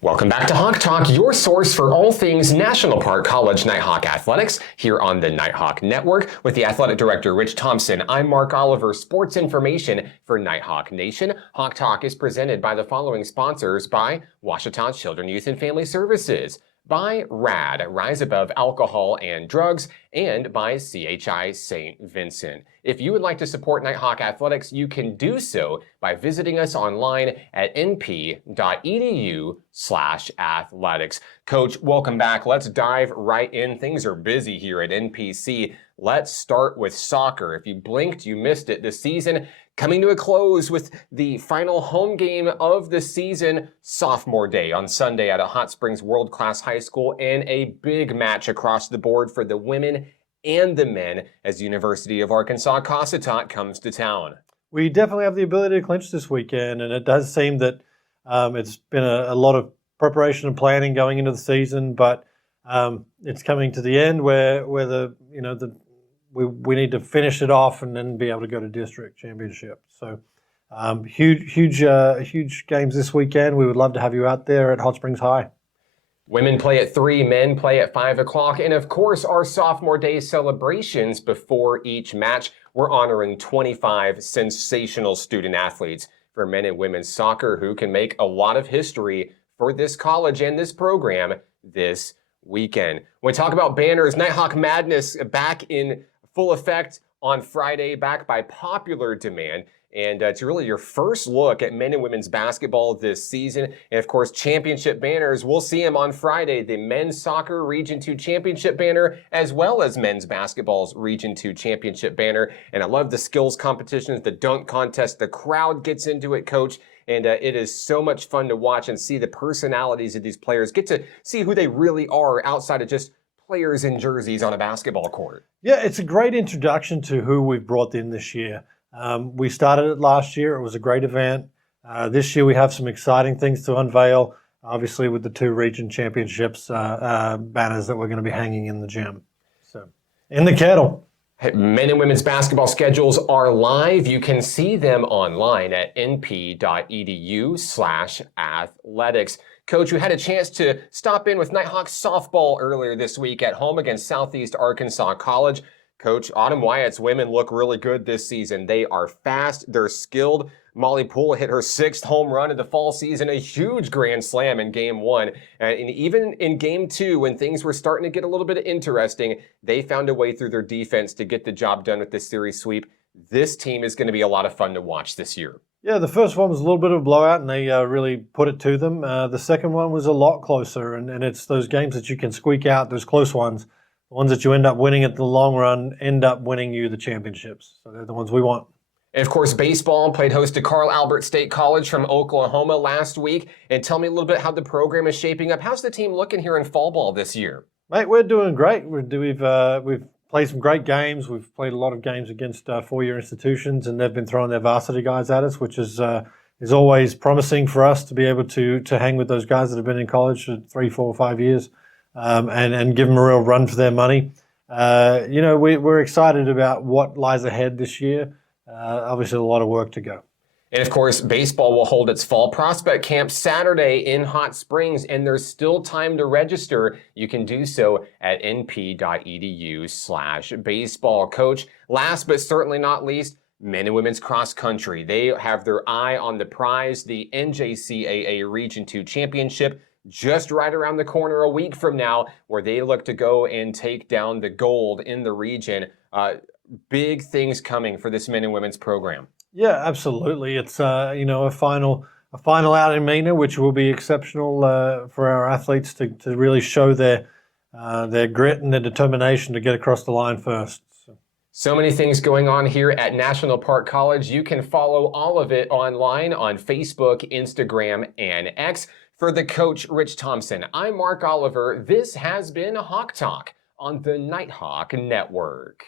Welcome back to Hawk Talk, your source for all things National Park College Nighthawk Athletics, here on the Nighthawk Network with the Athletic Director, Rich Thompson. I'm Mark Oliver, sports information for Nighthawk Nation. Hawk Talk is presented by the following sponsors: by Ouachita Children, Youth, and Family Services, by RAD, Rise Above Alcohol and Drugs, and by CHI St. Vincent. If you would like to support Nighthawk Athletics, you can do so by visiting us online at np.edu/athletics. Coach, welcome back. Let's dive right in. Things are busy here at NPC. Let's start with soccer. If you blinked, you missed it. The season coming to a close with the final home game of the season, Sophomore Day on Sunday at a Hot Springs World-Class High School, and a big match across the board for the women and the men as University of Arkansas Cossatot comes to town. We definitely have the ability to clinch this weekend, and it does seem that it's been a lot of preparation and planning going into the season, but it's coming to the end where we need to finish it off and then be able to go to district championship. So huge games this weekend. We would love to have you out there at Hot Springs High. Women play at 3, men play at 5 o'clock, and of course our Sophomore Day celebrations before each match. We're honoring 25 sensational student athletes for men and women's soccer who can make a lot of history for this college and this program this weekend. When we talk about banners, Nighthawk Madness back in full effect on Friday, back by popular demand. And it's really your first look at men and women's basketball this season. And of course, championship banners, we'll see them on Friday. The men's soccer Region 2 championship banner, as well as men's basketball's Region 2 championship banner. And I love the skills competitions, the dunk contest. The crowd gets into it, Coach. And it is so much fun to watch and see the personalities of these players, get to see who they really are outside of just players in jerseys on a basketball court. Yeah, it's a great introduction to who we've brought in this year. We started it last year. It was a great event. This year we have some exciting things to unveil, obviously with the 2 region championships banners that we're going to be hanging in the gym. So, in the kettle. Hey, men and women's basketball schedules are live. You can see them online at np.edu/athletics. Coach, you had a chance to stop in with Nighthawk softball earlier this week at home against Southeast Arkansas College. Coach, Autumn Wyatt's women look really good this season. They are fast, they're skilled. Molly Poole hit her 6th home run of the fall season, a huge grand slam in Game 1. And even in Game 2, when things were starting to get a little bit interesting, they found a way through their defense to get the job done with this series sweep. This team is going to be a lot of fun to watch this year. Yeah, the first one was a little bit of a blowout, and they really put it to them. The second one was a lot closer, and it's those games that you can squeak out, those close ones. The ones that you end up winning at the long run end up winning you the championships. So they're the ones we want. And of course, baseball played host to Carl Albert State College from Oklahoma last week. And tell me a little bit how the program is shaping up. How's the team looking here in fall ball this year? Mate, we're doing great. We've played some great games. We've played a lot of games against 4-year institutions, and they've been throwing their varsity guys at us, which is always promising for us to be able to hang with those guys that have been in college for 3, 4, 5 years. And give them a real run for their money. We're excited about what lies ahead this year. Obviously, a lot of work to go. And of course, baseball will hold its fall prospect camp Saturday in Hot Springs, and there's still time to register. You can do so at np.edu/baseball. Coach, last but certainly not least, men and women's cross country. They have their eye on the prize, the NJCAA Region 2 Championship, just right around the corner a week from now, where they look to go and take down the gold in the region. Big things coming for this men and women's program. Yeah, absolutely. It's a final out in Mena, which will be exceptional for our athletes to really show their grit and their determination to get across the line first. So many things going on here at National Park College. You can follow all of it online on Facebook, Instagram, and X. For the coach, Rich Thompson, I'm Mark Oliver. This has been Hawk Talk on the Nighthawk Network.